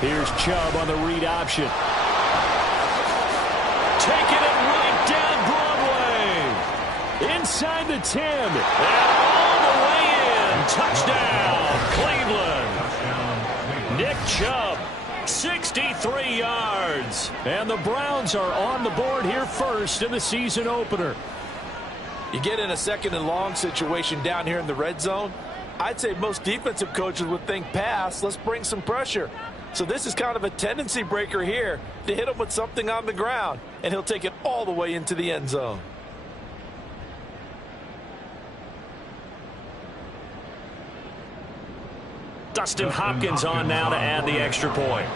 Here's Chubb on the read option. Taking it right down Broadway. Inside the 10. And all the way in. Touchdown, Cleveland. Nick Chubb, 63 yards. And the Browns are on the board here first in the season opener. You get in a second and long situation down here in the red zone. I'd say most defensive coaches would think pass. Let's bring some pressure. So this is kind of a tendency breaker here to hit him with something on the ground. And he'll take it all the way into the end zone. Dustin Hopkins on now to add the extra point.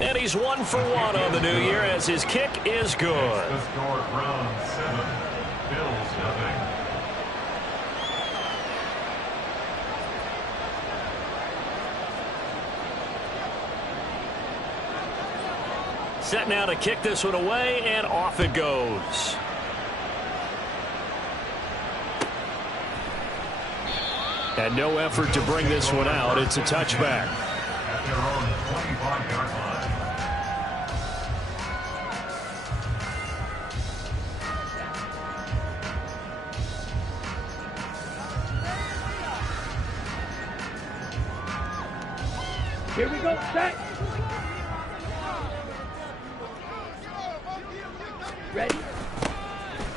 And he's 1 for 1 on the new year as his kick is good. Set now to kick this one away, and off it goes. And no effort to bring this one out. It's a touchback. At their own 25-yard line. Here we go, set. Ready?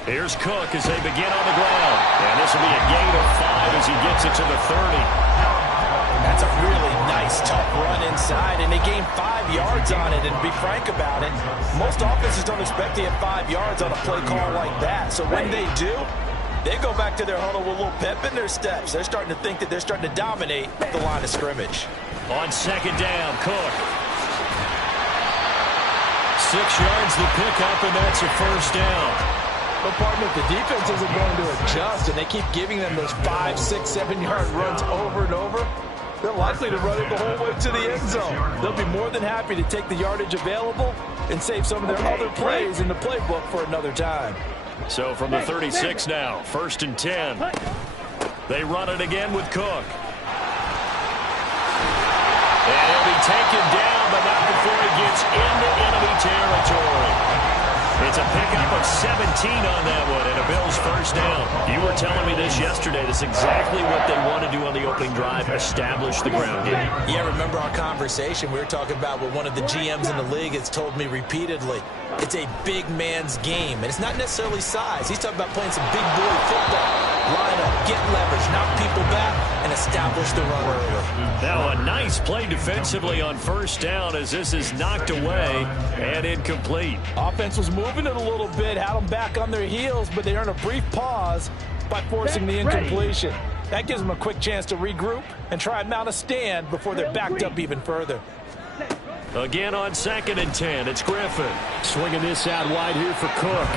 Here's Cook as they begin on the ground. And this will be a gain of 5 as he gets it to the 30. That's a really nice, tough run inside, and they gained 5 yards on it. And to be frank about it, most offenses don't expect to get 5 yards on a play call like that. So when they do, they go back to their huddle with a little pep in their steps. They're starting to think that they're starting to dominate the line of scrimmage. On second down, Cook. 6 yards the pickup, and that's a first down. But partner, if the defense isn't going to adjust and they keep giving them those 5, 6, 7-yard runs over and over, they're likely to run it the whole way to the end zone. They'll be more than happy to take the yardage available and save some of their other plays in the playbook for another time. So from the 36 now, 1st and 10. They run it again with Cook. And he'll be taken down, but not before he gets into enemy territory. It's a pickup of 17 on that one, and a Bills first down. You were telling me this yesterday. This is exactly what they want to do on the opening drive, establish the ground game. Yeah, remember our conversation? We were talking about what one of the GMs in the league has told me repeatedly. It's a big man's game, and it's not necessarily size. He's talking about playing some big boy football. Line up, get leverage, knock people back, and establish the run early. Now a nice play defensively on first down as this is knocked away and incomplete. Offense was moving it a little bit, had them back on their heels, but they earned a brief pause by forcing the incompletion. That gives them a quick chance to regroup and try and mount a stand before they're backed up even further. Again on 2nd and 10, it's Griffin. Swinging this out wide here for Cook.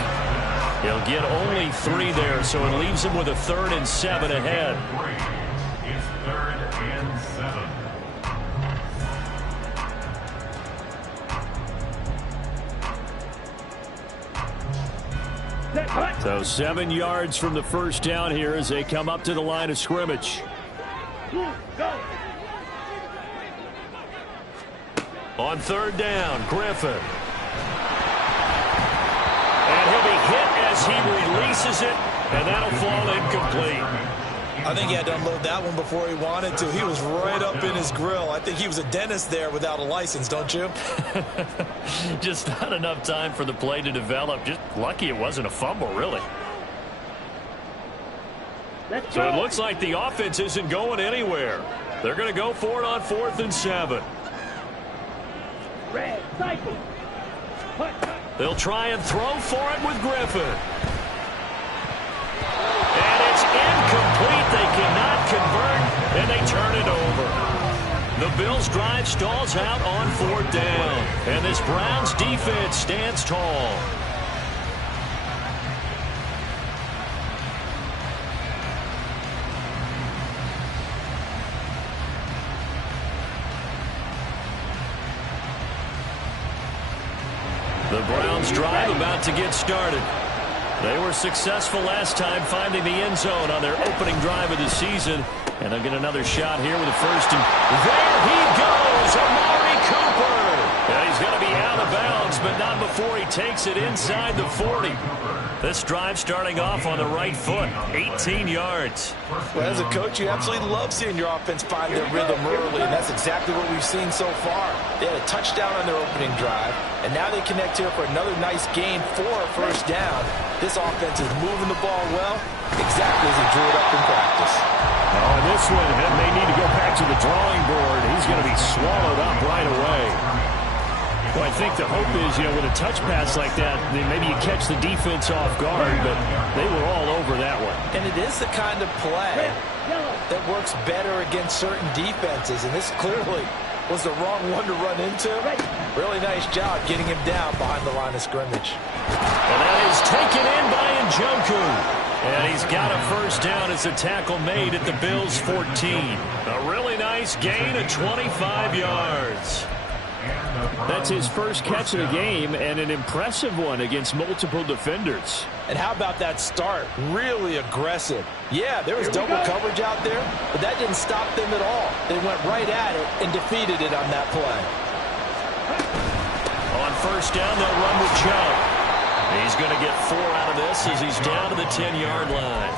He'll get only 3 there, so it leaves him with a 3rd and 7 ahead. It's 3rd and 7. So 7 yards from the first down here as they come up to the line of scrimmage. On 3rd down, Griffin. And he'll be hit as he releases it, and that'll fall incomplete. I think he had to unload that one before he wanted to. He was right up in his grill. I think he was a dentist there without a license, don't you? Just not enough time for the play to develop. Just lucky it wasn't a fumble, really. So it looks like the offense isn't going anywhere. They're going to go for it on 4th and 7. Red cycle. They'll try and throw for it with Griffin. And it's incomplete. They cannot convert, and they turn it over. The Bills' drive stalls out on 4th down, and this Browns defense stands tall. The Browns drive about to get started. They were successful last time finding the end zone on their opening drive of the season. And they'll get another shot here with the first. And there he goes, Amari Cooper. And he's going to be out of bounds, but not before he takes it inside the 40. This drive starting off on the right foot, 18 yards. Well, as a coach, you absolutely love seeing your offense find their rhythm early, and that's exactly what we've seen so far. They had a touchdown on their opening drive, and now they connect here for another nice gain for a first down. This offense is moving the ball well, exactly as he drew it up in practice. Oh, this one, and they need to go back to the drawing board. He's going to be swallowed up right away. Well, I think the hope is, with a touch pass like that, maybe you catch the defense off guard, but they were all over that one. And it is the kind of play that works better against certain defenses, and this clearly was the wrong one to run into. Really nice job getting him down behind the line of scrimmage. And that is taken in by Njoku. And he's got a first down as a tackle made at the Bills' 14. A really nice gain of 25 yards. That's his first catch of the game, and an impressive one against multiple defenders. And how about that start? Really aggressive. Yeah, there was double coverage out there, but that didn't stop them at all. They went right at it and defeated it on that play. On first down, they'll run with Joe. He's going to get 4 out of this as he's down to the 10-yard line.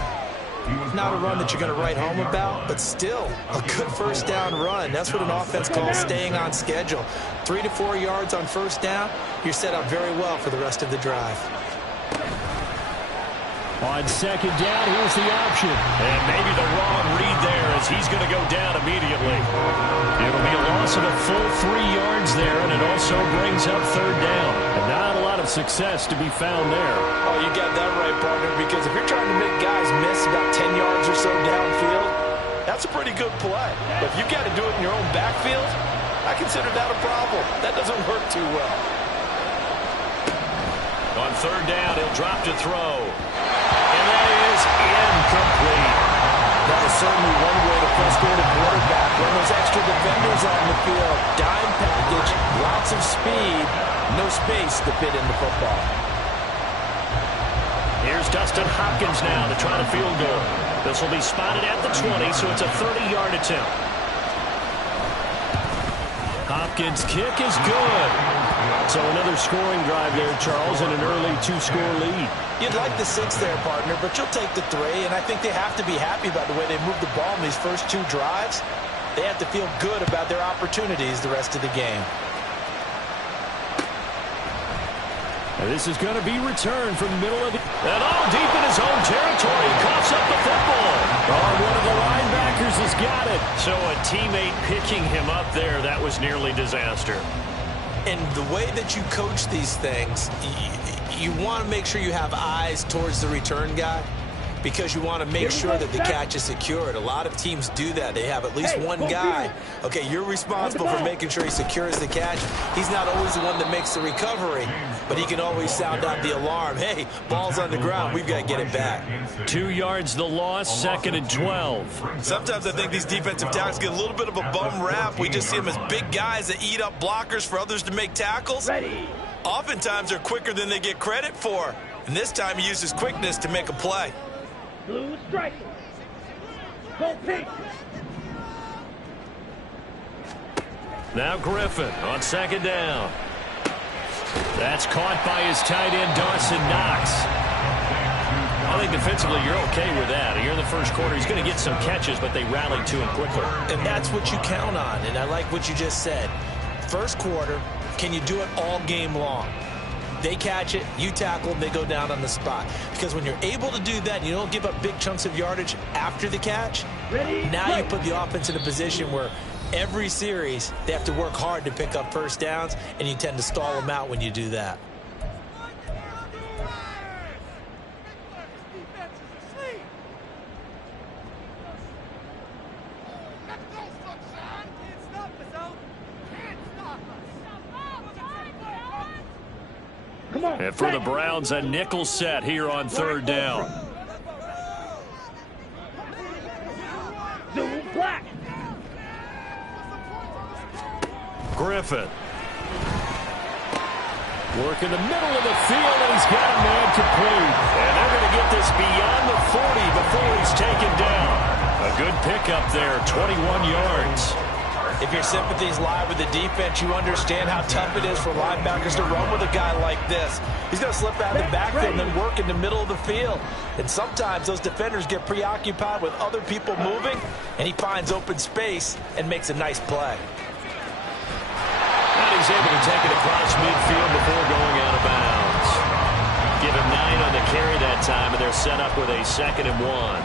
Not a run that you're going to write home about, but still a good first down run. That's what an offense calls staying on schedule. 3 to 4 yards on first down, you're set up very well for the rest of the drive. On second down, here's the option. And maybe the wrong read there as he's going to go down immediately. It'll be a loss of a full 3 yards there, and it also brings up third down. And not a lot of success to be found there. Oh, you got that right, partner, because if you're trying to make guys miss about 10 yards or so downfield, that's a pretty good play. But if you've got to do it in your own backfield, I consider that a problem. That doesn't work too well. On third down, he'll drop to throw. And that is incomplete. That is certainly one way to frustrate a quarterback when there's extra defenders on the field. Dime package, lots of speed, no space to fit in the football. Here's Dustin Hopkins now to try the field goal. This will be spotted at the 20, so it's a 30-yard attempt. Hopkins' kick is good. So another scoring drive there, Charles, and an early 2-score lead. You'd like the 6 there, partner, but you'll take the 3, and I think they have to be happy about the way they moved the ball in these first 2 drives. They have to feel good about their opportunities the rest of the game. And this is going to be returned from the middle of the... And all deep in his own territory. He coughs up the football. Oh, one of the linebackers has got it. So a teammate picking him up there, that was nearly disaster. And the way that you coach these things, you want to make sure you have eyes towards the return guy because you want to make sure that the catch is secured. A lot of teams do that. They have at least one guy. Okay, you're responsible for making sure he secures the catch. He's not always the one that makes the recovery, but he can always sound out the alarm. Hey, ball's on the ground. We've got to get it back. 2 yards the loss, 2nd and 12. Sometimes I think these defensive tackles get a little bit of a bum rap. We just see them as big guys that eat up blockers for others to make tackles. Oftentimes they're quicker than they get credit for. And this time he uses quickness to make a play. Blue striker. Go pink. Now Griffin on second down. That's caught by his tight end, Dawson Knox. I think defensively you're okay with that. You're in the first quarter. He's going to get some catches, but they rallied to him quickly. And that's what you count on, and I like what you just said. First quarter, can you do it all game long? They catch it, you tackle them, they go down on the spot. Because when you're able to do that, and you don't give up big chunks of yardage after the catch, now you put the offense in a position where every series they have to work hard to pick up first downs, and you tend to stall them out when you do that. And for the Browns, a nickel set here on third down. Black. Griffin. Work in the middle of the field, and he's got a man complete. And they're going to get this beyond the 40 before he's taken down. A good pickup there, 21 yards. If your sympathies lie with the defense, you understand how tough it is for linebackers to run with a guy like this. He's going to slip out of the backfield and then work in the middle of the field. And sometimes those defenders get preoccupied with other people moving, and he finds open space and makes a nice play. And he's able to take it across midfield before going out of bounds. Give him 9 on the carry that time, and they're set up with a 2nd and 1.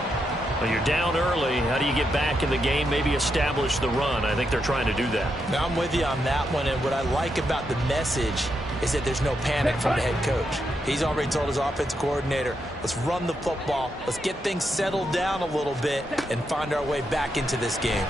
Well, you're down early. How do you get back in the game, maybe establish the run? I think they're trying to do that. Now, I'm with you on that one, and what I like about the message is that there's no panic from the head coach. He's already told his offensive coordinator, let's run the football, let's get things settled down a little bit and find our way back into this game.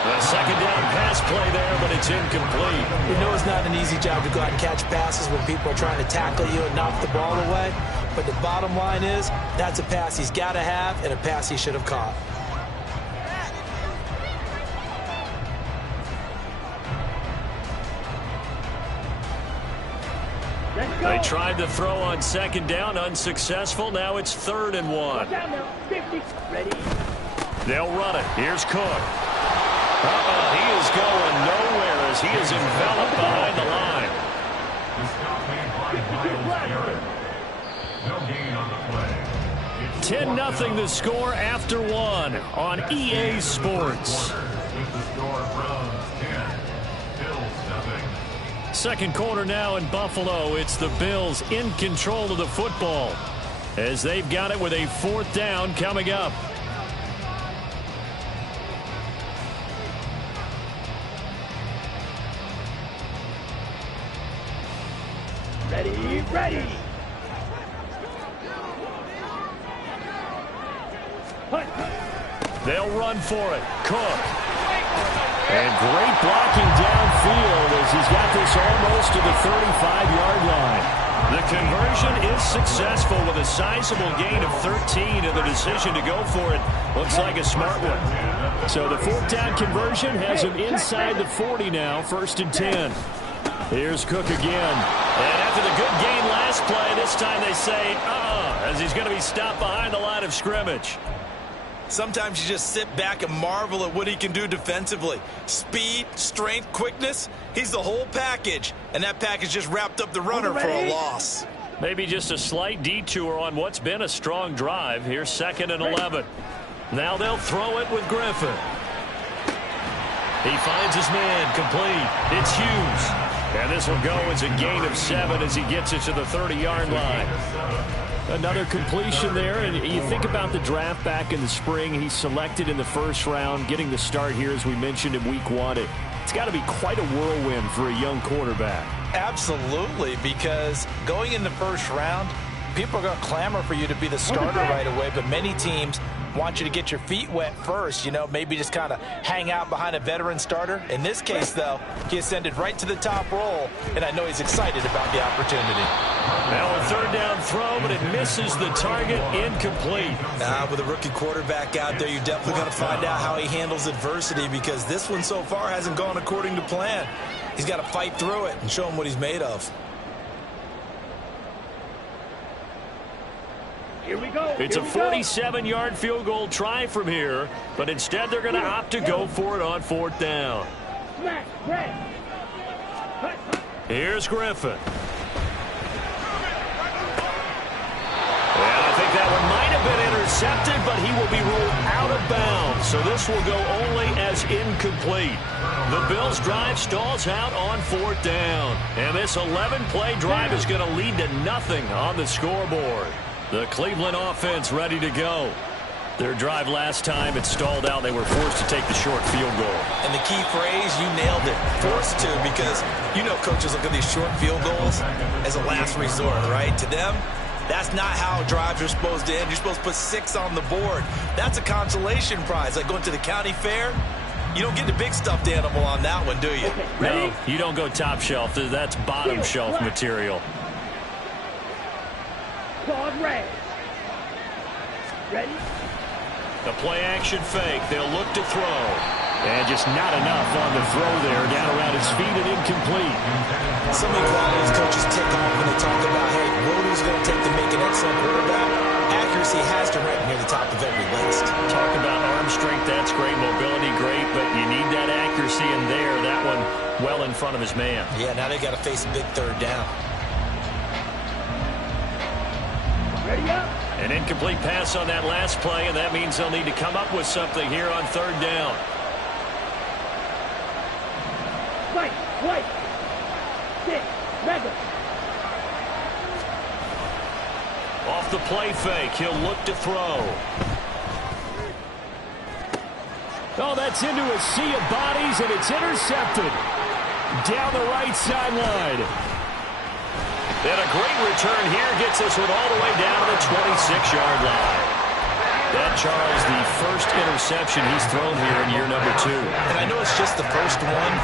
A 2nd down pass play there, but it's incomplete. We know it's not an easy job to go out and catch passes when people are trying to tackle you and knock the ball away. But the bottom line is, that's a pass he's got to have and a pass he should have caught. They tried to throw on 2nd down, unsuccessful. Now it's 3rd and 1. They'll run it. Here's Cook. He is going nowhere as he is enveloped behind the line. No gain on the play. 10-0 the score after 1 on EA Sports. With the score, Browns 10, Bills 0. Second quarter now in Buffalo. It's the Bills in control of the football as they've got it with a 4th down coming up. Ready. They'll run for it. Cook. And great blocking downfield as he's got this almost to the 35-yard line. The conversion is successful with a sizable gain of 13, and the decision to go for it looks like a smart one. So the 4th down conversion has him inside the 40 now, 1st and 10. Here's Cook again. And after the good gain last play, this time they say, as he's going to be stopped behind the line of scrimmage. Sometimes you just sit back and marvel at what he can do defensively. Speed, strength, quickness, he's the whole package. And that package just wrapped up the runner for a loss. Maybe just a slight detour on what's been a strong drive. Here's 2nd and 11. Now they'll throw it with Griffin. He finds his man complete. It's Hughes. And this will go as a gain of 7 as he gets it to the 30-yard line. Another completion there, and you think about the draft back in the spring. He's selected in the 1st round, getting the start here, as we mentioned, in week 1. It's got to be quite a whirlwind for a young quarterback. Absolutely, because going in the 1st round, people are going to clamor for you to be the starter right away, but many teams want you to get your feet wet first, maybe just kind of hang out behind a veteran starter. In this case, though, he ascended right to the top roll, and I know he's excited about the opportunity. Now a 3rd down throw, but it misses the target, incomplete. With a rookie quarterback out there, you're definitely going to find out how he handles adversity, because this one so far hasn't gone according to plan. He's got to fight through it and show him what he's made of. Here we go. It's a 47-yard field goal try from here, but instead they're going to opt to go for it on 4th down. Here's Griffin. And I think that one might have been intercepted, but he will be ruled out of bounds. So this will go only as incomplete. The Bills' drive stalls out on 4th down. And this 11-play drive is going to lead to nothing on the scoreboard. The Cleveland offense ready to go. Their drive last time, it stalled out. They were forced to take the short field goal. And the key phrase, you nailed it, forced to, because coaches look at these short field goals as a last resort, right? To them, that's not how drives are supposed to end. You're supposed to put 6 on the board. That's a consolation prize. Like going to the county fair, you don't get the big stuffed animal on that one, do you? No, you don't go top shelf. That's bottom shelf material. Ready? The play action fake. They'll look to throw. And just not enough on the throw there. Down around his feet and incomplete. So many qualities coaches tick off when they talk about, hey, what is it going to take to make an excellent quarterback? Accuracy has to rank near the top of every list. Talk about arm strength, that's great. Mobility, great. But you need that accuracy in there. That one well in front of his man. Yeah, now they got to face a big third down. Ready up. An incomplete pass on that last play, and that means they'll need to come up with something here on third down. Right, right. Six, mega. Off the play fake, he'll look to throw. Oh, that's into a sea of bodies, and it's intercepted. Down the right sideline. And a great return here gets this one all the way down to the 26-yard line. That, Charles, the first interception he's thrown here in year number 2. And I know it's just the first one,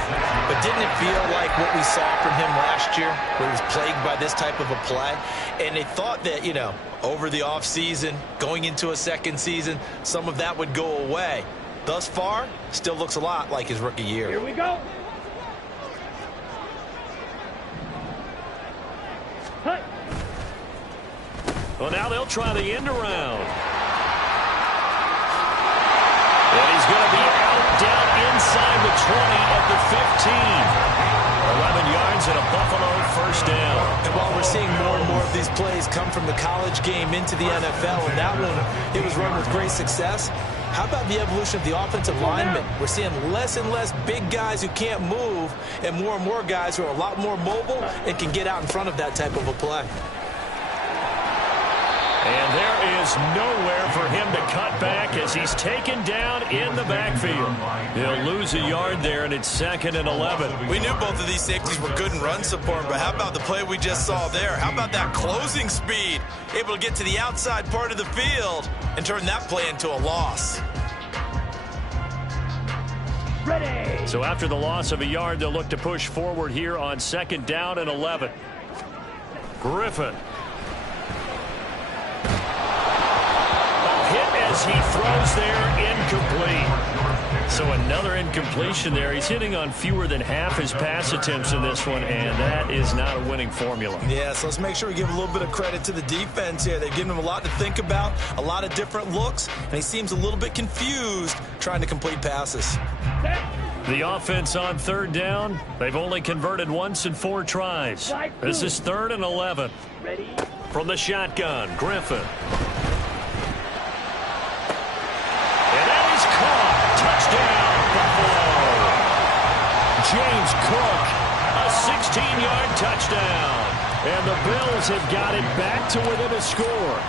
but didn't it feel like what we saw from him last year, where he was plagued by this type of a play? And they thought that, you know, over the offseason, going into a second season, some of that would go away. Thus far, still looks a lot like his rookie year. Here we go. Hut. Well, now they'll try the end around. And he's going to be out down inside the 20 at the 15. 11 yards and a Buffalo first down. And while we're seeing more and more of these plays come from the college game into the NFL, and that one, it was run with great success, how about the evolution of the offensive linemen? We're seeing less and less big guys who can't move and more guys who are a lot more mobile and can get out in front of that type of a play. And there is nowhere for him to cut back as he's taken down in the backfield. He'll lose a yard there, and it's 2nd and 11. We knew both of these safeties were good in run support, but how about the play we just saw there? How about that closing speed? Able to get to the outside part of the field and turn that play into a loss. Ready. So after the loss of a yard, they'll look to push forward here on 2nd down and 11. Griffin. As he throws there, incomplete. So another incompletion there. He's hitting on fewer than half his pass attempts in this one, and that is not a winning formula. Yeah, so let's make sure we give a little bit of credit to the defense here. They've given him a lot to think about, a lot of different looks, and he seems a little bit confused trying to complete passes. The offense on third down, they've only converted once in 4 tries. This is 3rd and 11. Ready. From the shotgun, Griffin. Touchdown, Buffalo. James Cook, a 16-yard touchdown. And the Bills have got it back to within a score.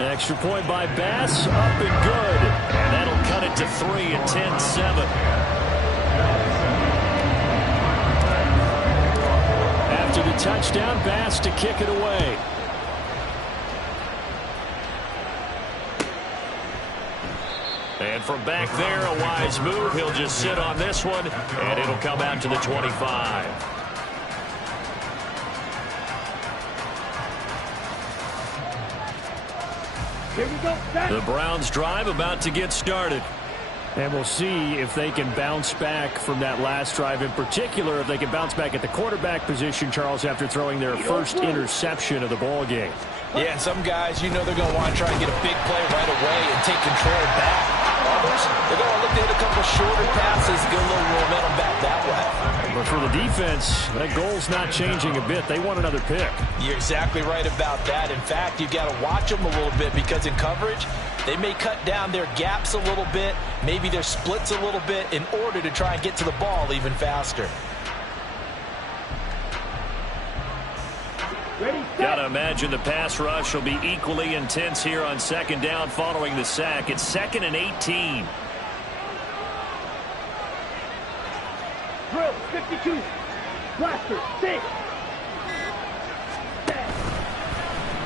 Extra point by Bass, up and good. And that'll cut it to 3 at 10-7. After the touchdown, Bass to kick it away. And from back there, a wise move. He'll just sit on this one, and it'll come out to the 25. Here we go. Set. The Browns drive about to get started. And we'll see if they can bounce back from that last drive. In particular, if they can bounce back at the quarterback position, Charles, after throwing their first interception of the ball game. Yeah, and some guys, you know they're going to want to try and get a big play right away and take control back. Others, they're going to look to hit a couple shorter passes, get a little momentum back that way. But for the defense, that goal's not changing a bit. They want another pick. You're exactly right about that. In fact, you've got to watch them a little bit because in coverage, they may cut down their gaps a little bit, maybe their splits a little bit in order to try and get to the ball even faster. Ready, set. Gotta imagine the pass rush will be equally intense here on 2nd down following the sack. It's 2nd and 18. Drill, 52. Blaster, 6. Set.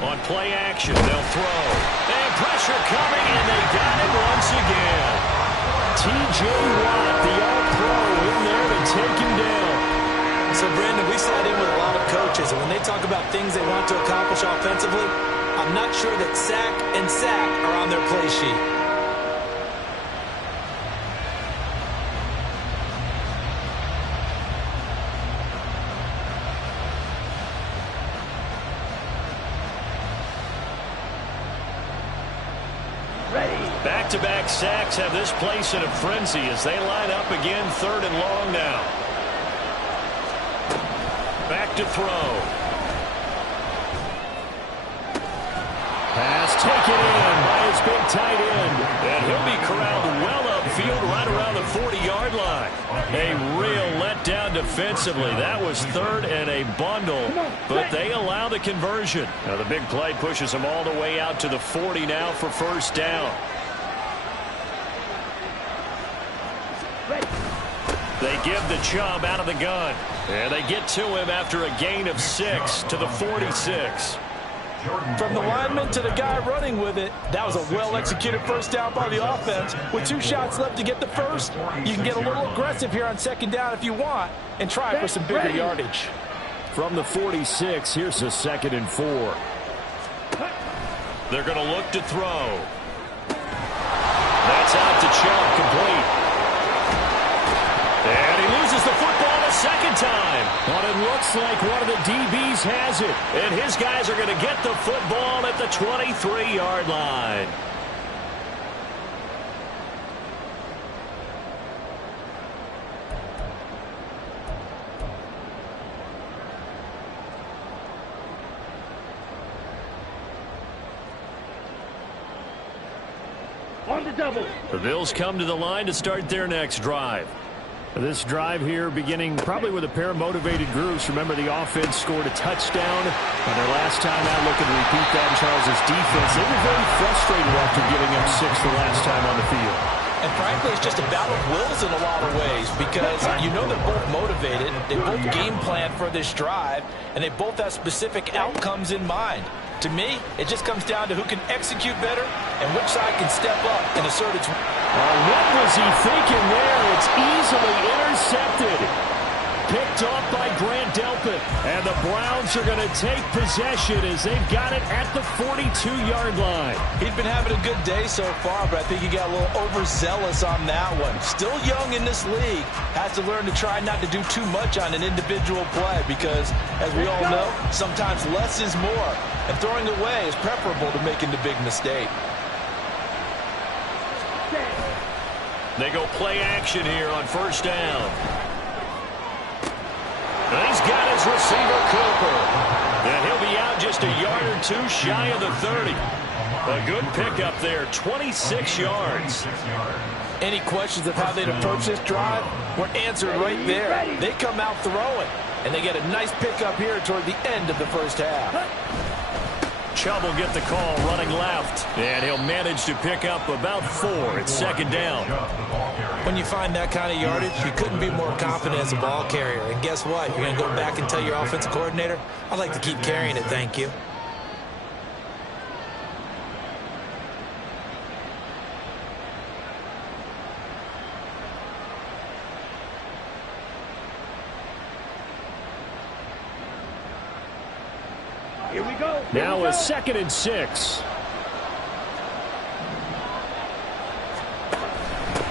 On play action, they'll throw. And pressure coming, and they got it once again. T.J. Watt, the all-pro, in there to take him down. So, Brandon, we sat in with a lot of coaches, and when they talk about things they want to accomplish offensively, I'm not sure that sack and sack are on their play sheet. Ready. Back-to-back sacks have this place in a frenzy as they line up again, 3rd and long now. Back to throw. Pass taken in by his big tight end. And he'll be corralled well upfield right around the 40-yard line. A real letdown defensively. That was 3rd and a bundle, but they allow the conversion. Now the big play pushes them all the way out to the 40 now for 1st down. They give the Chubb out of the gun. And they get to him after a gain of 6 to the 46. From the lineman to the guy running with it, that was a well-executed 1st down by the offense. With 2 shots left to get the 1st, you can get a little aggressive here on 2nd down if you want and try for some bigger yardage. From the 46, here's a 2nd and 4. They're going to look to throw. That's out to Chubb, complete. And he loses the football a 2nd time. But it looks like one of the DBs has it. And his guys are going to get the football at the 23-yard line. On the double. The Bills come to the line to start their next drive. This drive here beginning probably with a pair of motivated groups. Remember, the offense scored a touchdown on their last time out. Looking to repeat that in Charles's defense. They were very frustrated after giving up 6 the last time on the field. And frankly, it's just a battle of wills in a lot of ways because you know they're both motivated. They both game plan for this drive, and they both have specific outcomes in mind. To me, it just comes down to who can execute better and which side can step up and assert its... What was he thinking there? It's easily intercepted. Picked off by Grant Delpit. And the Browns are going to take possession as they've got it at the 42-yard line. He's been having a good day so far, but I think he got a little overzealous on that one. Still young in this league. Has to learn to try not to do too much on an individual play because, as we all know, sometimes less is more. And throwing away is preferable to making the big mistake. They go play action here on 1st down. And he's got his receiver, Cooper. And he'll be out just a yard or 2 shy of the 30. A good pickup there, 26 yards. Any questions of how they'd approach this drive were answered right there. They come out throwing, and they get a nice pickup here toward the end of the 1st half. Chubb will get the call running left, and he'll manage to pick up about 4. It's 2nd down. When you find that kind of yardage, you couldn't be more confident as a ball carrier. And guess what? You're going to go back and tell your offensive coordinator, I'd like to keep carrying it, thank you. Here we go. Now a 2nd and 6.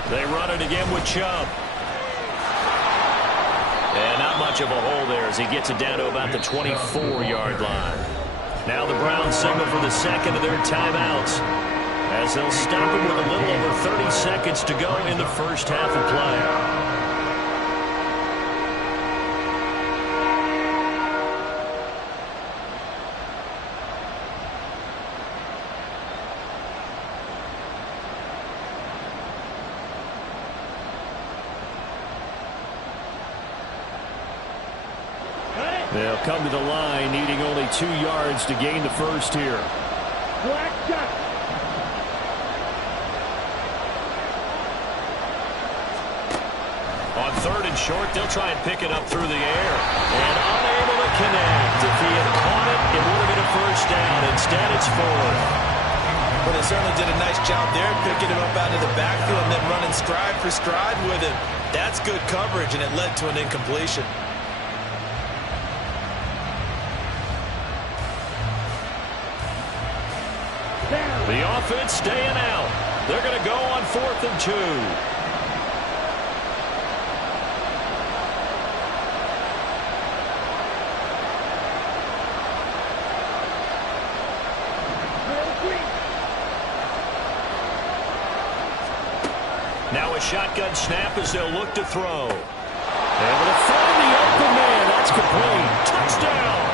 They run it again with Chubb. And not much of a hole there as he gets it down to about the 24-yard line. Now the Browns signal for the 2nd of their timeouts as they'll stop him with a little over 30 seconds to go in the 1st half of play. They'll come to the line, needing only 2 yards to gain the 1st here. Black shot. On 3rd and short, they'll try and pick it up through the air. And unable to connect. If he had caught it, it would have been a 1st down. Instead, it's 4th. Well, they certainly did a nice job there, picking him up out of the backfield and then running stride for stride with him. That's good coverage, and it led to an incompletion. The offense staying out. They're going to go on 4th and 2. Now a shotgun snap as they'll look to throw. Able to find the open man. That's complete. Touchdown.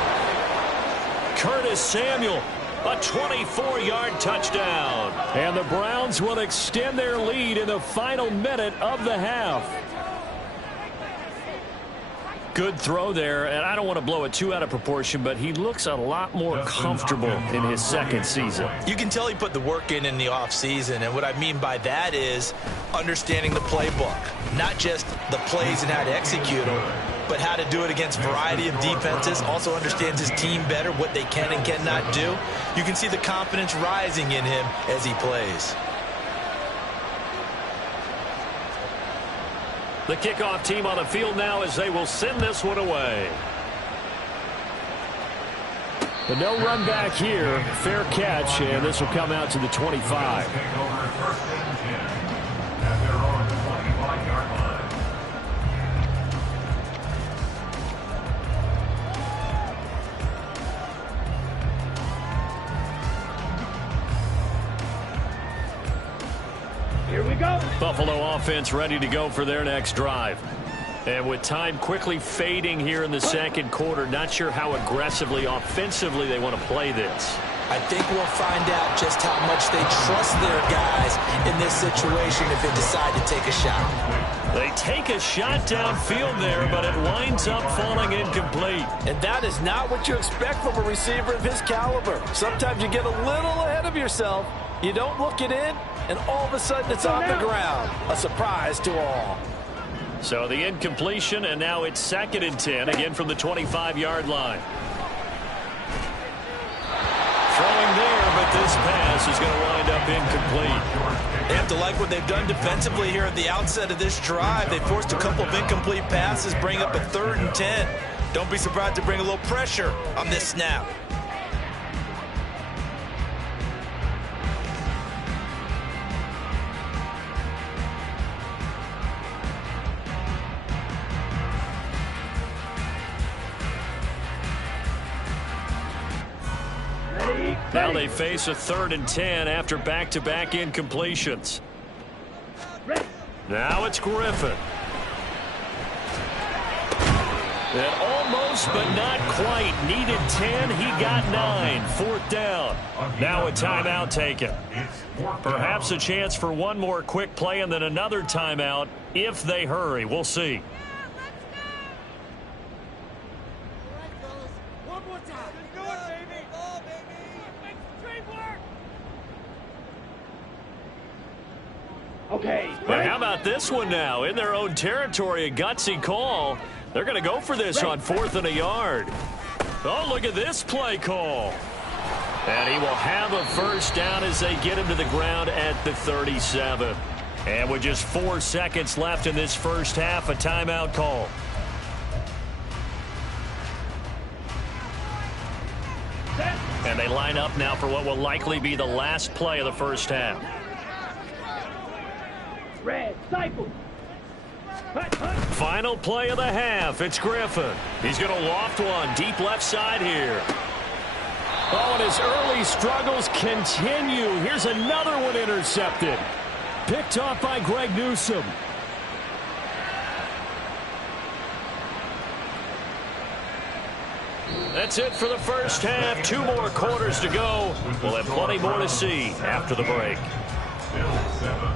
Curtis Samuel, a 24-yard touchdown. And the Browns will extend their lead in the final minute of the half. Good throw there, and I don't want to blow it too out of proportion, but he looks a lot more comfortable in his second season. You can tell he put the work in the offseason, and what I mean by that is understanding the playbook. Not just the plays and how to execute them, but how to do it against a variety of defenses. Also understands his team better, what they can and cannot do. You can see the confidence rising in him as he plays. The kickoff team on the field now as they will send this one away. The no run back here. Fair catch, and this will come out to the 25. Take over first and 10 at their own 25-yard line. Here we go. Buffalo offense ready to go for their next drive. And with time quickly fading here in the second quarter, not sure how aggressively, offensively they want to play this. I think we'll find out just how much they trust their guys in this situation if they decide to take a shot. They take a shot downfield there, but it winds up falling incomplete. And that is not what you expect from a receiver of his caliber. Sometimes you get a little ahead of yourself. You don't look it in, and all of a sudden it's on the ground. A surprise to all. So the incompletion, and now it's 2nd and 10, again from the 25-yard line. Throwing there, but this pass is going to wind up incomplete. They have to like what they've done defensively here at the outset of this drive. They forced a couple of incomplete passes, bring up a 3rd and 10. Don't be surprised to bring a little pressure on this snap. Now they face a 3rd and 10 after back-to-back incompletions. Now it's Griffin. And almost, but not quite. Needed 10. He got 9. 4th down. Now a timeout taken. Perhaps a chance for one more quick play and then another timeout if they hurry. We'll see. Okay. But how about this one now? In their own territory, a gutsy call. They're going to go for this on 4th and a yard. Oh, look at this play call. And he will have a first down as they get him to the ground at the 37. And with just 4 seconds left in this first half, a timeout call. And they line up now for what will likely be the last play of the first half. Red, Cycle. Final play of the half. It's Griffin. He's going to loft one deep left side here. Oh, and his early struggles continue. Here's another one intercepted. Picked off by Greg Newsome. That's it for the first half. 2 more quarters to go. We'll have plenty more to see after the break. Bills 7.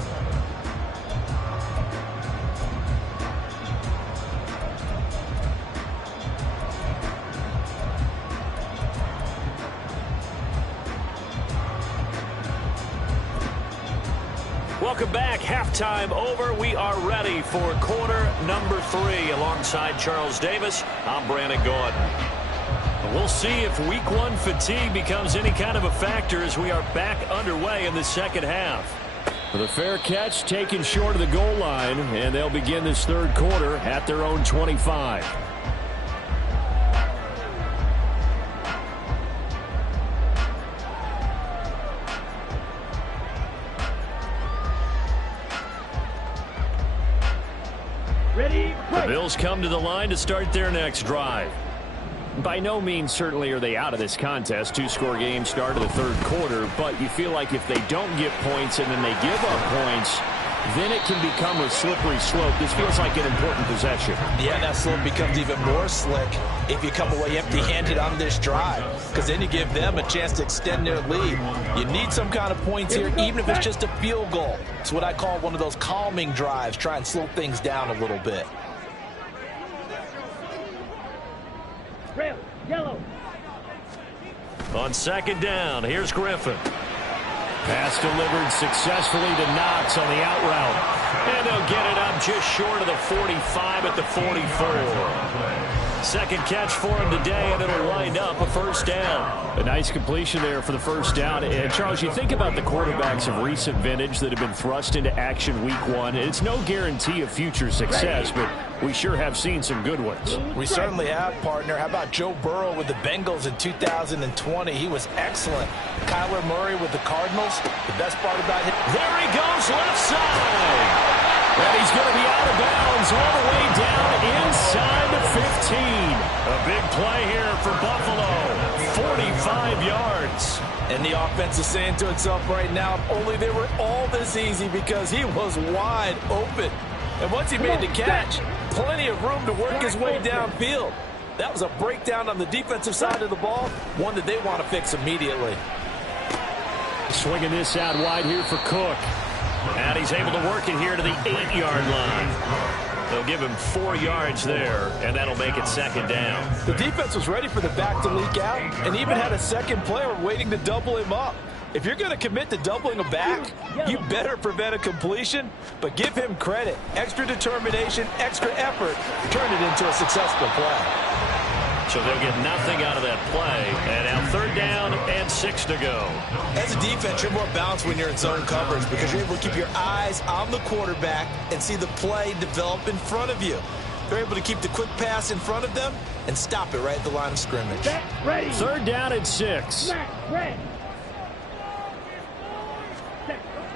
Welcome back. Halftime over. We are ready for quarter number 3. Alongside Charles Davis, I'm Brandon Gordon. We'll see if week 1 fatigue becomes any kind of a factor as we are back underway in the second half. The fair catch taken short of the goal line, and they'll begin this third quarter at their own 25. The Bills come to the line to start their next drive. By no means certainly are they out of this contest. 2-score game start of the third quarter, but you feel like if they don't get points and then they give up points, then it can become a slippery slope. This feels like an important possession. Yeah, that slope becomes even more slick if you come away empty-handed on this drive, because then you give them a chance to extend their lead. You need some kind of points here, even if it's just a field goal. It's what I call one of those calming drives. Try and slow things down a little bit. Red, yellow. On second down, here's Griffin. Pass delivered successfully to Knox on the out route. And they'll get it up just short of the 45 at the 44. Second catch for him today, and it'll wind up a first down. A nice completion there for the first down. And, Charles, you think about the quarterbacks of recent vintage that have been thrust into action week one. It's no guarantee of future success, but we sure have seen some good ones. We certainly have, partner. How about Joe Burrow with the Bengals in 2020? He was excellent. Kyler Murray with the Cardinals. The best part about him. There he goes, left side. And he's going to be out of bounds all the way down inside the 15. A big play here for Buffalo. 45 yards. And the offense is saying to itself right now, if only they were all this easy, because he was wide open. And once he made the catch, plenty of room to work his way downfield. That was a breakdown on the defensive side of the ball, one that they want to fix immediately. Swinging this out wide here for Cook. And he's able to work it here to the 8-yard line. They'll give him 4 yards there, and that'll make it second down. The defense was ready for the back to leak out and even had a second player waiting to double him up. If you're going to commit to doubling a back, you better prevent a completion, but give him credit. Extra determination, extra effort, turn it into a successful play. So they'll get nothing out of that play. And now third down and 6 to go. As a defense, you're more balanced when you're in zone coverage because you're able to keep your eyes on the quarterback and see the play develop in front of you. They're able to keep the quick pass in front of them and stop it right at the line of scrimmage. Ready. Third down and 6. Ready.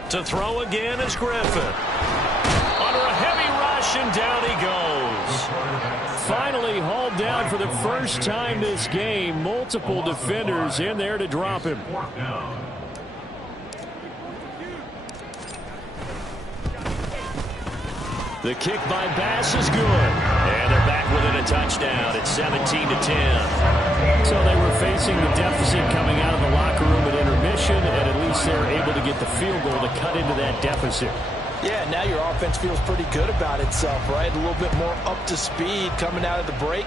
To throw again is Griffin. Under a heavy rush, and down he goes. Finally hauled down for the first time this game. Multiple defenders in there to drop him. The kick by Bass is good. And they're back within a touchdown. It's 17-10. So they were facing the deficit coming out of the locker room at intermission, and at least they're able to get the field goal to cut into that deficit. Yeah, now your offense feels pretty good about itself, right? A little bit more up to speed coming out of the break.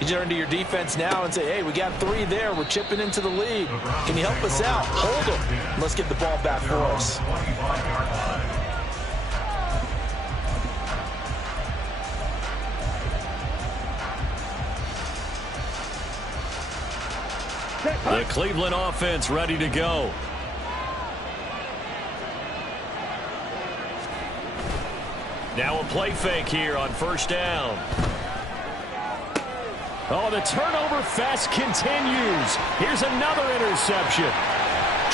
You turn to your defense now and say, hey, we got 3 there. We're chipping into the lead. Can you help us out? Hold them. Let's get the ball back for us. The Cleveland offense ready to go. Now a play fake here on first down. Oh, the turnover fest continues. Here's another interception.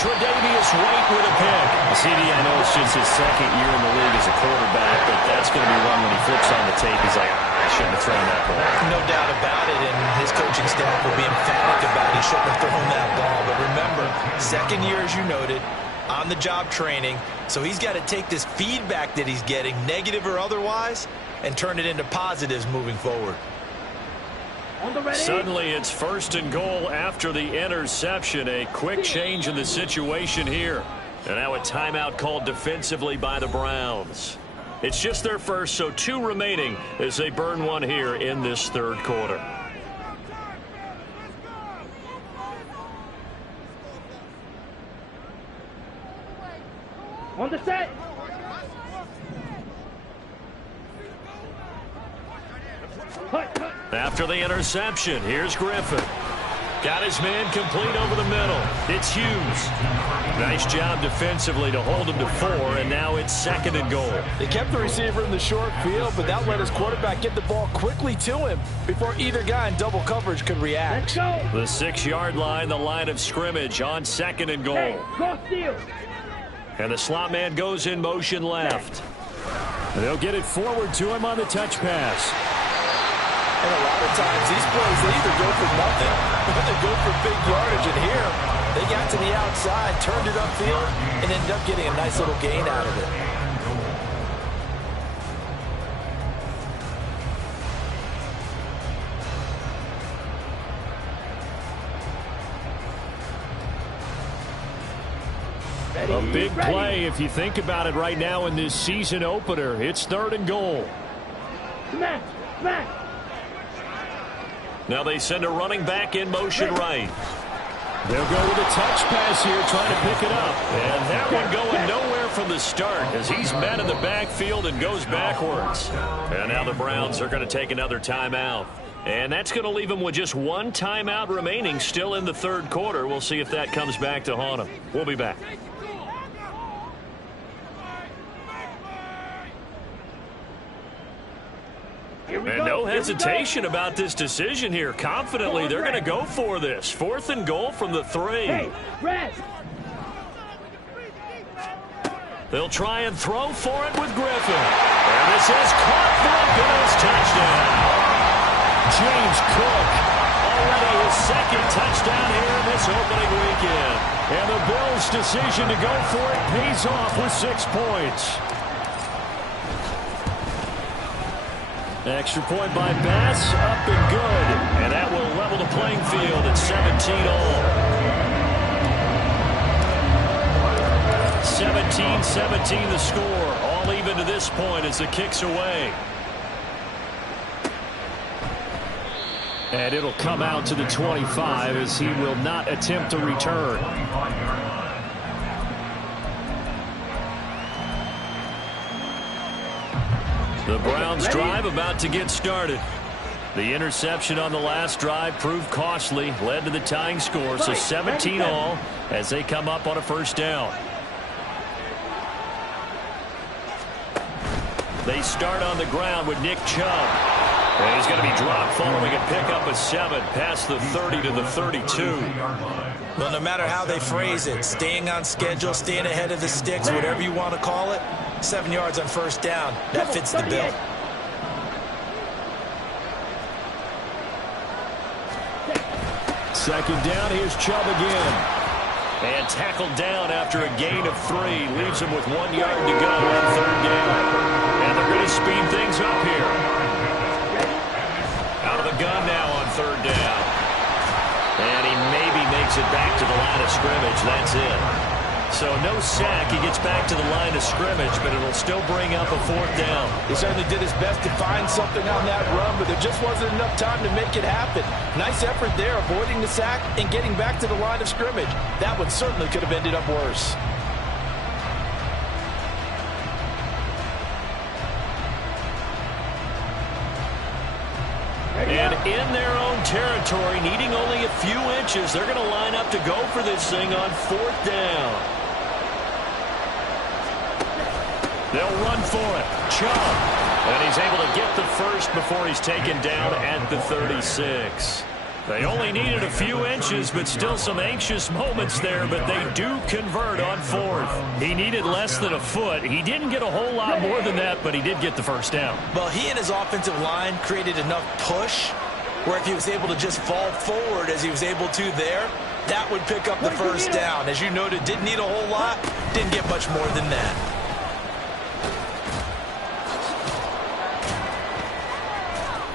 Tre'Davious White with a pick. CD, I know it's just his second year in the league as a quarterback, but that's going to be one when he flips on the tape. He's like, I shouldn't have thrown that ball. No doubt about it, and his coaching staff will be emphatic about he shouldn't have thrown that ball. But remember, second year, as you noted, on-the-job training, so he's got to take this feedback that he's getting, negative or otherwise, and turn it into positives moving forward. Suddenly it's first and goal after the interception. A quick change in the situation here. And now a timeout called defensively by the Browns. It's just their first, so 2 remaining as they burn one here in this third quarter. On the set. After the interception, here's Griffin. Got his man complete over the middle. It's Hughes. Nice job defensively to hold him to 4, and now it's second and goal. They kept the receiver in the short field, but that let his quarterback get the ball quickly to him before either guy in double coverage could react. Let's go. The 6-yard line, the line of scrimmage on second and goal. Hey, go steal. And the slot man goes in motion left. They'll get it forward to him on the touch pass. And a lot of times these plays, they either go for nothing or they go for big yardage. And here, they got to the outside, turned it upfield, and ended up getting a nice little gain out of it. A big play if you think about it right now in this season opener. It's 3rd and goal. Smash, smash. Now they send a running back in motion right. They'll go with a touch pass here, trying to pick it up. And that one going nowhere from the start as he's met in the backfield and goes backwards. And now the Browns are going to take another timeout. And that's going to leave them with just one timeout remaining still in the 3rd quarter. We'll see if that comes back to haunt them. We'll be back. And no hesitation about this decision here. Confidently, they're going to go for this. 4th and goal from the 3. Hey, rest. They'll try and throw for it with Griffin. And this is caught for a Bills touchdown. James Cook, already his 2nd touchdown here in this opening weekend. And the Bills' decision to go for it pays off with 6 points. Extra point by Bass, up and good. And that will level the playing field at 17 all. 17-17 the score. All even to this point as the kick's away. And it'll come out to the 25 as he will not attempt to return. The Browns drive about to get started. The interception on the last drive proved costly, led to the tying score, so 17 all as they come up on a 1st down. They start on the ground with Nick Chubb. And he's going to be dropped following a pickup of 7 past the 30 to the 32. Well, no matter how they phrase it, staying on schedule, staying ahead of the sticks, whatever you want to call it, 7 yards on 1st down. That fits the bill. Second down, here's Chubb again. And tackled down after a gain of 3. Leaves him with 1 yard to go on 3rd down. And they're going to speed things up here. Out of the gun now on 3rd down. And he maybe makes it back to the line of scrimmage. That's it. So no sack. He gets back to the line of scrimmage, but it'll still bring up a 4th down. He certainly did his best to find something on that run, but there just wasn't enough time to make it happen. Nice effort there, avoiding the sack and getting back to the line of scrimmage. That one certainly could have ended up worse. And in their own territory, needing only a few inches, they're going to line up to go for this thing on 4th down. They'll run for it. Chubb. And he's able to get the 1st before he's taken down at the 36. They only needed a few inches, but still some anxious moments there, but they do convert on 4th. He needed less than a foot. He didn't get a whole lot more than that, but he did get the 1st down. Well, he and his offensive line created enough push where if he was able to just fall forward as he was able to there, that would pick up the 1st down. As you noted, didn't need a whole lot, didn't get much more than that.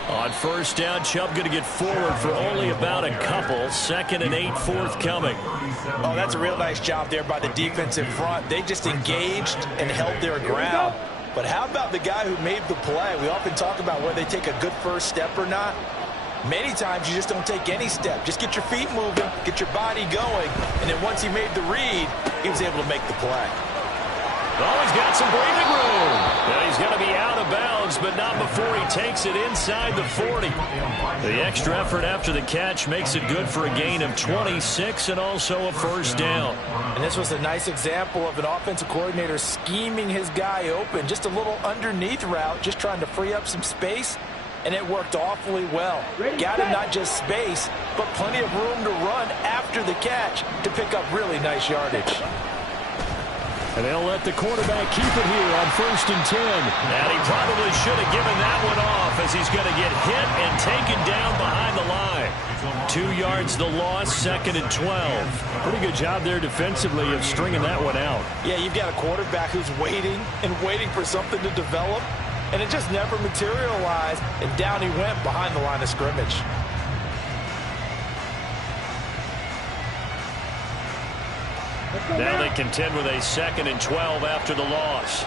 On 1st down, Chubb going to get forward for only about a couple. 2nd and 8 forthcoming. Oh, that's a real nice job there by the defensive front. They just engaged and held their ground. But how about the guy who made the play? We often talk about whether they take a good 1st step or not. Many times you just don't take any step. Just get your feet moving, get your body going, and then once he made the read, he was able to make the play. Oh, he's got some breathing room. And he's going to be out of bounds, but not before he takes it inside the 40. The extra effort after the catch makes it good for a gain of 26 and also a 1st down. And this was a nice example of an offensive coordinator scheming his guy open. Just a little underneath route, just trying to free up some space, and it worked awfully well. Got him not just space, but plenty of room to run after the catch to pick up really nice yardage. And they'll let the quarterback keep it here on 1st and 10. And he probably should have given that one off as he's going to get hit and taken down behind the line. 2 yards the loss, 2nd and 12. Pretty good job there defensively of stringing that one out. Yeah, you've got a quarterback who's waiting and waiting for something to develop, and it just never materialized, and down he went behind the line of scrimmage. Now they contend with a 2nd and 12 after the loss.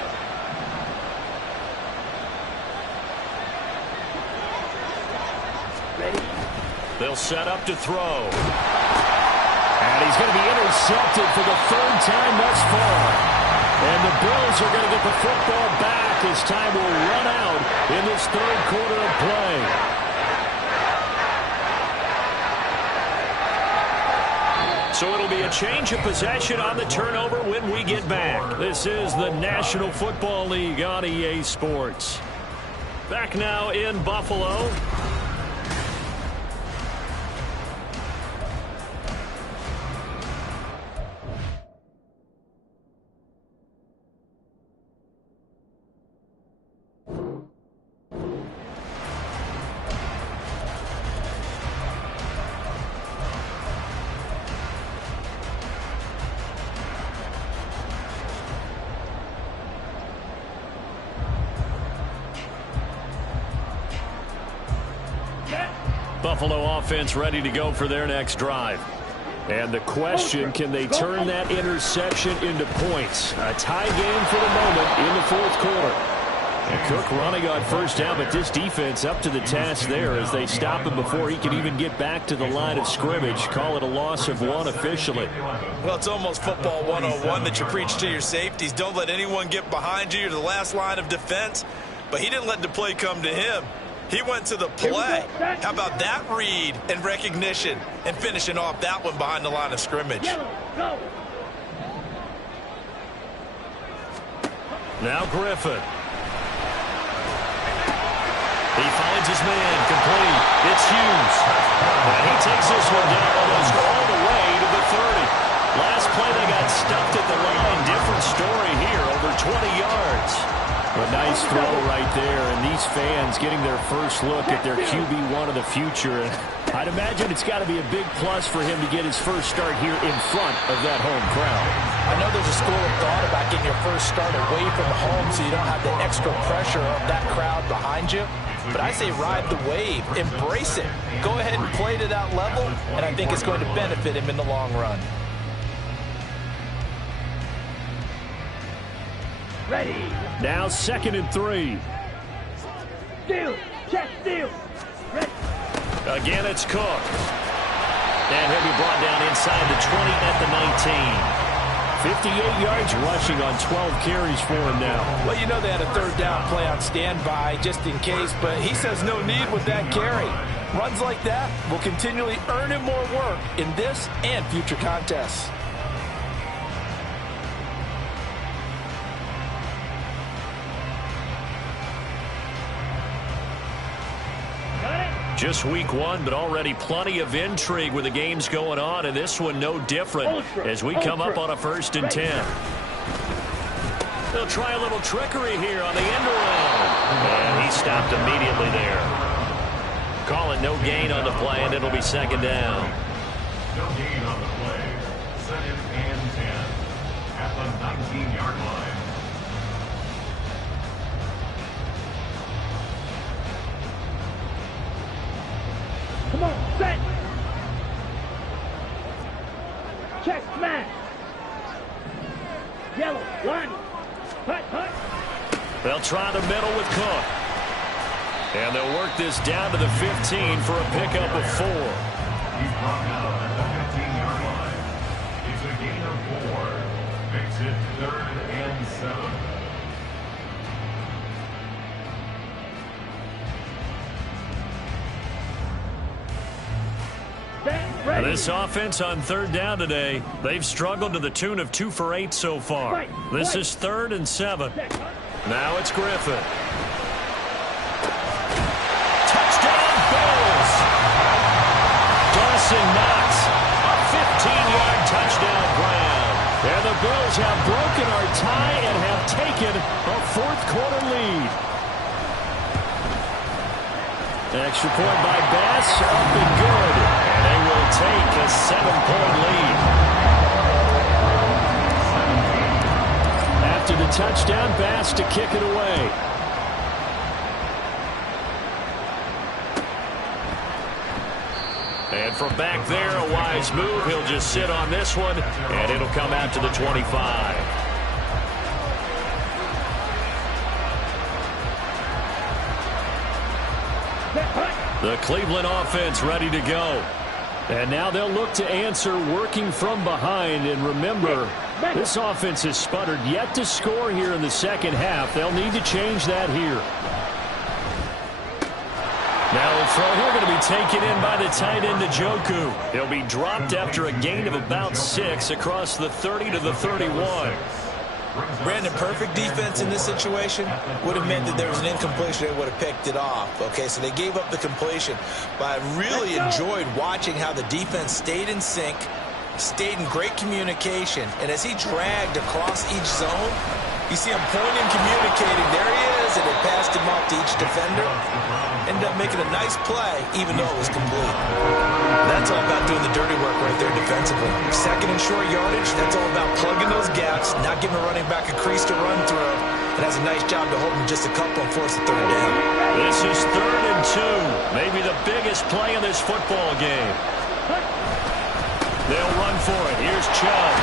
They'll set up to throw. And he's going to be intercepted for the 3rd time thus far. And the Bills are going to get the football back as time will run out in this 3rd quarter of play. So it'll be a change of possession on the turnover when we get back. This is the National Football League on EA Sports. Back now in Buffalo. Buffalo offense ready to go for their next drive. And the question, can they turn that interception into points? A tie game for the moment in the 4th quarter. And Cook running on 1st down, but this defense up to the task there as they stop him before he can even get back to the line of scrimmage. Call it a loss of 1 officially. Well, it's almost football 101 that you preach to your safeties. Don't let anyone get behind you. You're the last line of defense. But he didn't let the play come to him. He went to the play. How about that read and recognition and finishing off that one behind the line of scrimmage? Now Griffin. He finds his man, complete. It's Hughes. And he takes this one down almost all the way to the 30. Last play they got stuffed at the line. Different story here, over 20 yards. A nice throw right there, and these fans getting their first look at their QB1 of the future. And I'd imagine it's got to be a big plus for him to get his first start here in front of that home crowd. I know there's a school of thought about getting your first start away from home so you don't have the extra pressure of that crowd behind you. But I say ride the wave, embrace it. Go ahead and play to that level, and I think it's going to benefit him in the long run. Ready. Now 2nd and 3. Steal. Check steal. Ready. Again, it's Cook. And he'll be brought down inside the 20 at the 19. 58 yards rushing on 12 carries for him now. Well, you know they had a 3rd down play on standby just in case, but he says no need with that carry. Runs like that will continually earn him more work in this and future contests. Just week 1, but already plenty of intrigue with the games going on, and this one no different as we come up on a 1st and 10. They'll try a little trickery here on the end around. And he stopped immediately there. Call it no gain on the play, and it'll be 2nd down. No gain on the play. 2nd and 10 at the 19-yard line. Come on, set. Check, smash. Yellow, line. Hut, hut. They'll try the middle with Cook. And they'll work this down to the 15 for a pickup of 4. He's brought down at the 15-yard line. It's a gain of 4. Makes it 3rd and 7. This offense on 3rd down today, they've struggled to the tune of 2 for 8 so far. This is 3rd and 7. Now it's Griffin. Touchdown Bills! Dawson Knox, a 15-yard touchdown grab. And the Bills have broken our tie and have taken a 4th quarter lead. Extra point by Bass, up and good. And they will take a 7-point lead. After the touchdown, Bass to kick it away. And from back there, a wise move. He'll just sit on this one, and it'll come out to the 25. The Cleveland offense ready to go. And now they'll look to answer working from behind. And remember, this offense has sputtered yet to score here in the second half. They'll need to change that here. Now the throw here going to be taken in by the tight end, Njoku. He'll be dropped after a gain of about 6 across the 30 to the 31. Brandon, perfect defense in this situation would have meant that there was an incompletion. They would have picked it off. Okay, so they gave up the completion. But I really enjoyed watching how the defense stayed in sync, stayed in great communication. And as he dragged across each zone, you see him pointing, communicating. There he is, and they passed him off to each defender. Ended up making a nice play, even though it was complete. That's all about doing the dirty work right there defensively. Second and short yardage, that's all about plugging those gaps, not giving a running back a crease to run through. And has a nice job to hold him just a couple and force the third down. This is 3rd and 2. Maybe the biggest play in this football game. They'll run for it. Here's Chubb.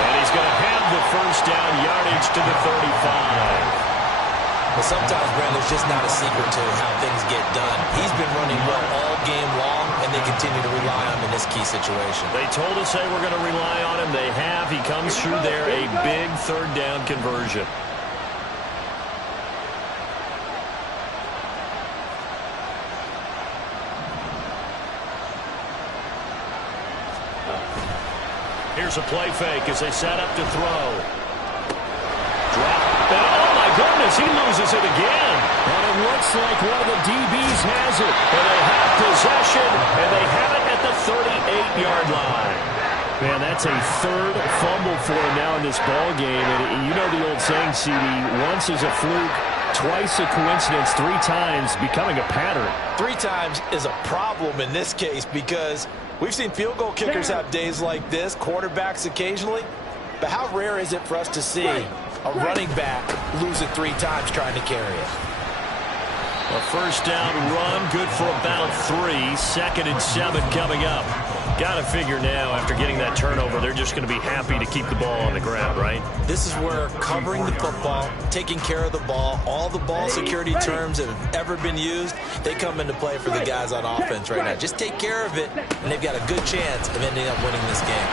And he's going to have the first down, yardage to the 35. But sometimes, Brand, there's just not a secret to how things get done. He's been running well all game long, and they continue to rely on him in this key situation. They told us they were going to rely on him. They have. He comes through there, a big 3rd down conversion. Here's a play fake as they set up to throw. Drop. And oh, my goodness, he loses it again. And it looks like one of the DBs has it. And they have possession, and they have it at the 38-yard line. Man, that's a 3rd fumble for him now in this ball game. And you know the old saying, CD, once is a fluke, twice a coincidence, 3 times becoming a pattern. 3 times is a problem in this case because we've seen field goal kickers have days like this, quarterbacks occasionally. But how rare is it for us to see a running back lose it 3 times trying to carry it? A first down run, good for about 3. 2nd and 7 coming up. Got to figure now, after getting that turnover, they're just going to be happy to keep the ball on the ground, right? This is where covering the football, taking care of the ball, all the ball security terms that have ever been used, they come into play for the guys on offense right now. Just take care of it, and they've got a good chance of ending up winning this game.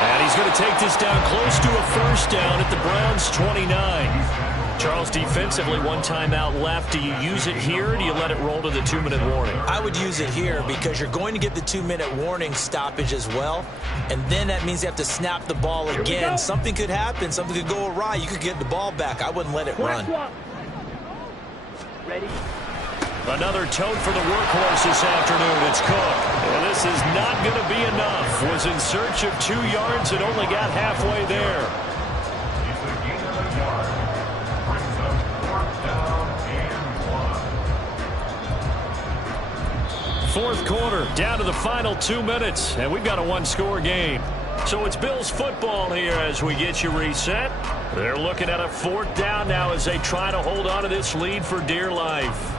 And he's going to take this down close to a first down at the Browns' 29. Charles, defensively, 1 timeout left. Do you use it here, or do you let it roll to the 2-minute warning? I would use it here because you're going to get the 2-minute warning stoppage as well. And then that means you have to snap the ball again. Something could happen. Something could go awry. You could get the ball back. I wouldn't let it run. Ready? Another tote for the workhorse this afternoon. It's Cook. And this is not going to be enough. Was in search of 2 yards and only got halfway there. It's a gain of a yard. Brings up 4th down and 1. 4th quarter, down to the final 2 minutes, and we've got a 1-score game. So it's Bills football here as we get you reset. They're looking at a 4th down now as they try to hold on to this lead for dear life.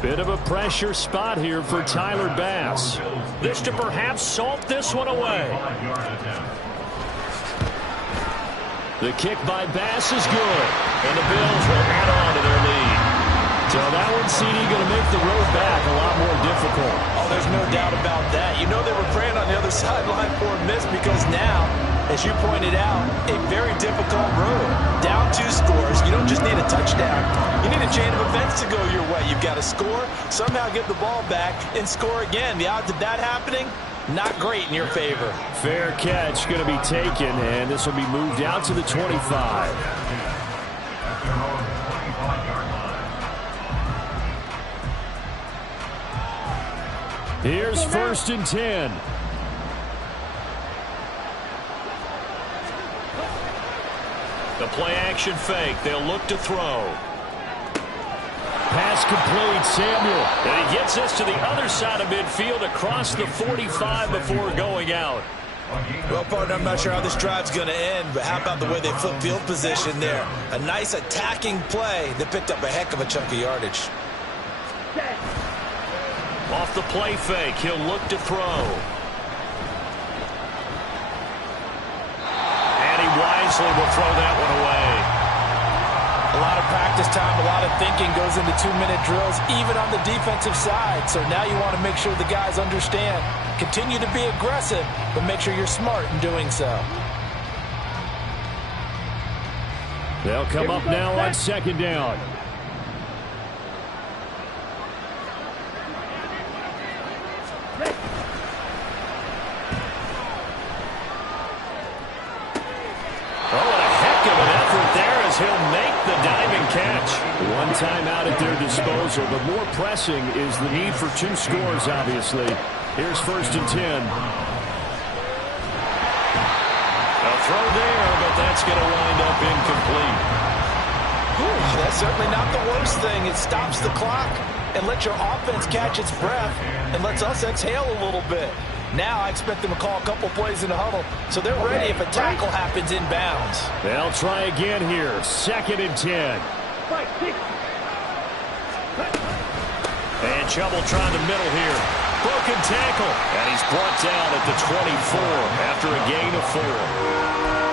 Bit of a pressure spot here for Tyler Bass. This to perhaps salt this one away. The kick by Bass is good, and the Bills will add on to their lead. So that one, CD, going to make the road back a lot more difficult. Oh, there's no doubt about that. You know they were praying on the other sideline for a miss because now, as you pointed out, a very difficult road. Down 2 scores. You don't just need a touchdown. You need a chain of events to go your way. You've got to score, somehow get the ball back, and score again. The odds of that happening, not great in your favor. Fair catch going to be taken, and this will be moved out to the 25. Here's 1st and 10. The play-action fake. They'll look to throw. Pass complete, Samuel. And he gets us to the other side of midfield across the 45 before going out. Well, partner, I'm not sure how this drive's going to end, but how about the way they flip field position there? A nice attacking play that picked up a heck of a chunk of yardage. Off the play fake, he'll look to throw. And he wisely will throw that one away. A lot of practice time, a lot of thinking goes into 2-minute drills, even on the defensive side. So now you want to make sure the guys understand. Continue to be aggressive, but make sure you're smart in doing so. They'll come up now on second down. He'll make the diving catch. One timeout at their disposal, but more pressing is the need for 2 scores, obviously. Here's 1st and 10. A throw there, but that's going to wind up incomplete. That's certainly not the worst thing. It stops the clock and lets your offense catch its breath and lets us exhale a little bit. Now I expect them to call a couple plays in the huddle, so they're ready if a tackle happens inbounds. They'll try again here. 2nd and 10. And trouble trying to middle here. Broken tackle. And he's brought down at the 24 after a gain of 4.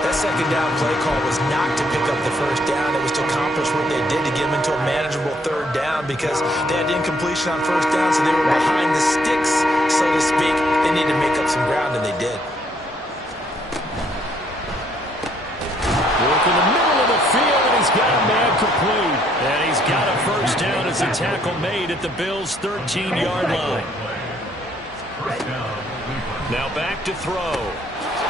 That second down play call was not to pick up the first down. It was to accomplish what they did to get them into a manageable 3rd down because they had incompletion on 1st down, so they were behind the sticks, so to speak. They needed to make up some ground, and they did. Work in the middle of the field, and he's got a man complete. And he's got a first down as a tackle made at the Bills' 13-yard line. Now back to throw.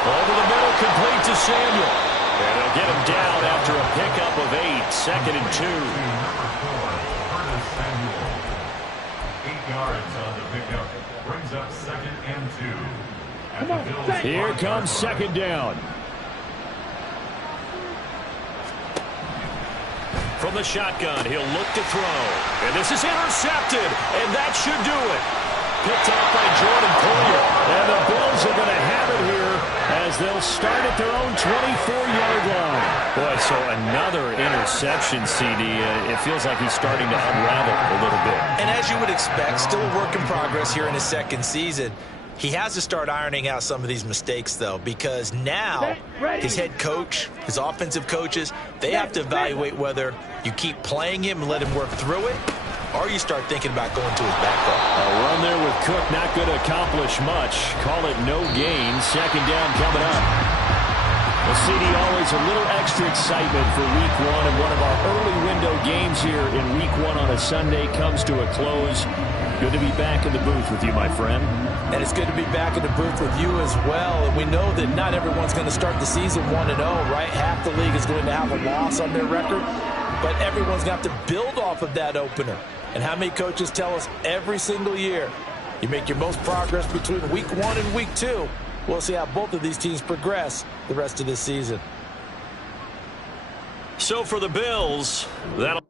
Over the middle, complete to Samuel. And they'll get him down after a pickup of 8. 2nd and 2. 8 yards on the pickup. Brings up 2nd and 2. Here comes 2nd down. From the shotgun, he'll look to throw. And this is intercepted. And that should do it. Picked off by Jordan Poyer. And the Bills are going to have it here as they'll start at their own 24-yard line. Boy, so another interception, CD. It feels like he's starting to unravel a little bit. And as you would expect, still a work in progress here in his 2nd season. He has to start ironing out some of these mistakes, though, because now his head coach, his offensive coaches, they have to evaluate whether you keep playing him and let him work through it, or you start thinking about going to his backup. A run there with Cook not going to accomplish much. Call it no gain. 2nd down coming up. Well, CD, always a little extra excitement for Week 1, and one of our early window games here in Week 1 on a Sunday comes to a close. Good to be back in the booth with you, my friend. And it's good to be back in the booth with you as well. And we know that not everyone's going to start the season 1-0, right? Half the league is going to have a loss on their record, but everyone's got to build off of that opener. And how many coaches tell us every single year, you make your most progress between Week 1 and Week 2. We'll see how both of these teams progress the rest of this season. So for the Bills, that'll...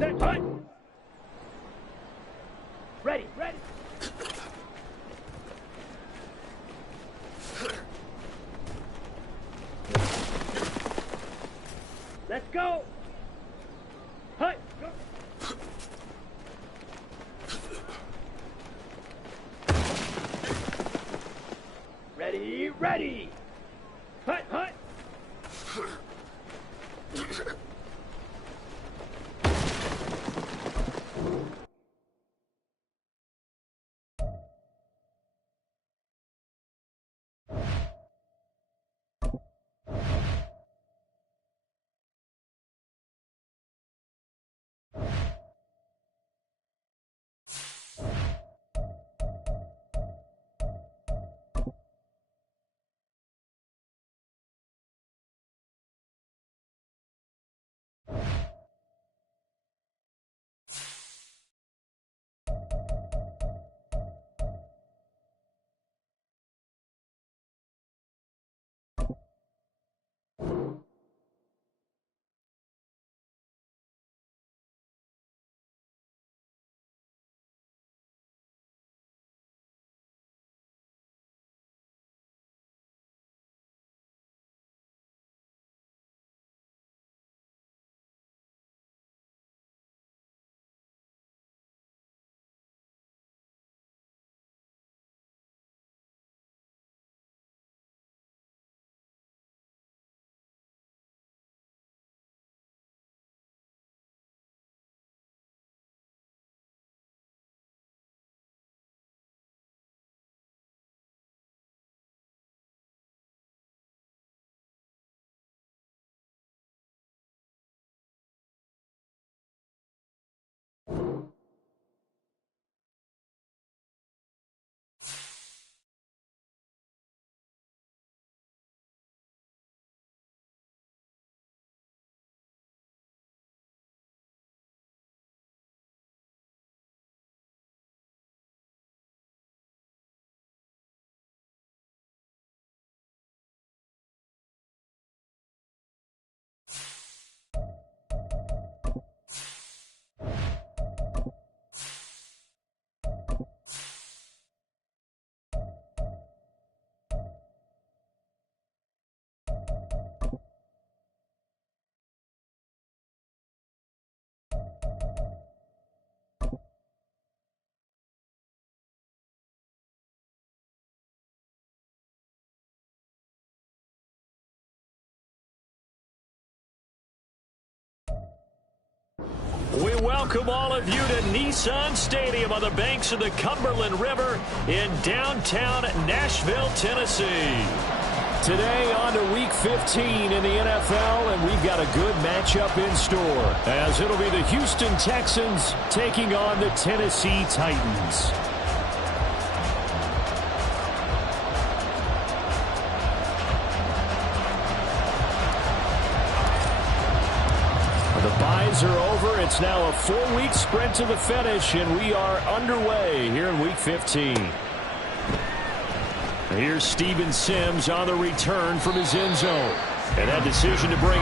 Set, hunt. Ready, ready. Let's go. Hunt. Go. Ready, ready. Hunt, hunt. We welcome all of you to Nissan Stadium on the banks of the Cumberland River in downtown Nashville, Tennessee. Today on to Week 15 in the NFL, and we've got a good matchup in store, as it'll be the Houston Texans taking on the Tennessee Titans. The byes are over. It's now a 4-week sprint to the finish, and we are underway here in Week 15. Here's Steven Sims on the return from his end zone. And that decision to bring